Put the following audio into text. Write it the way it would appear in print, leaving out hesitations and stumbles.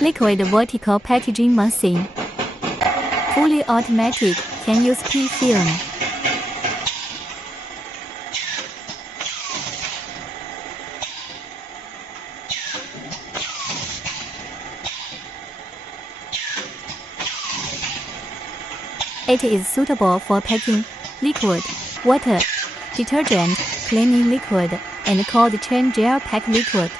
Liquid vertical packaging machine. Fully automatic, can use P-film. It is suitable for packing liquid, water, detergent, cleaning liquid, and cold chain gel pack liquid.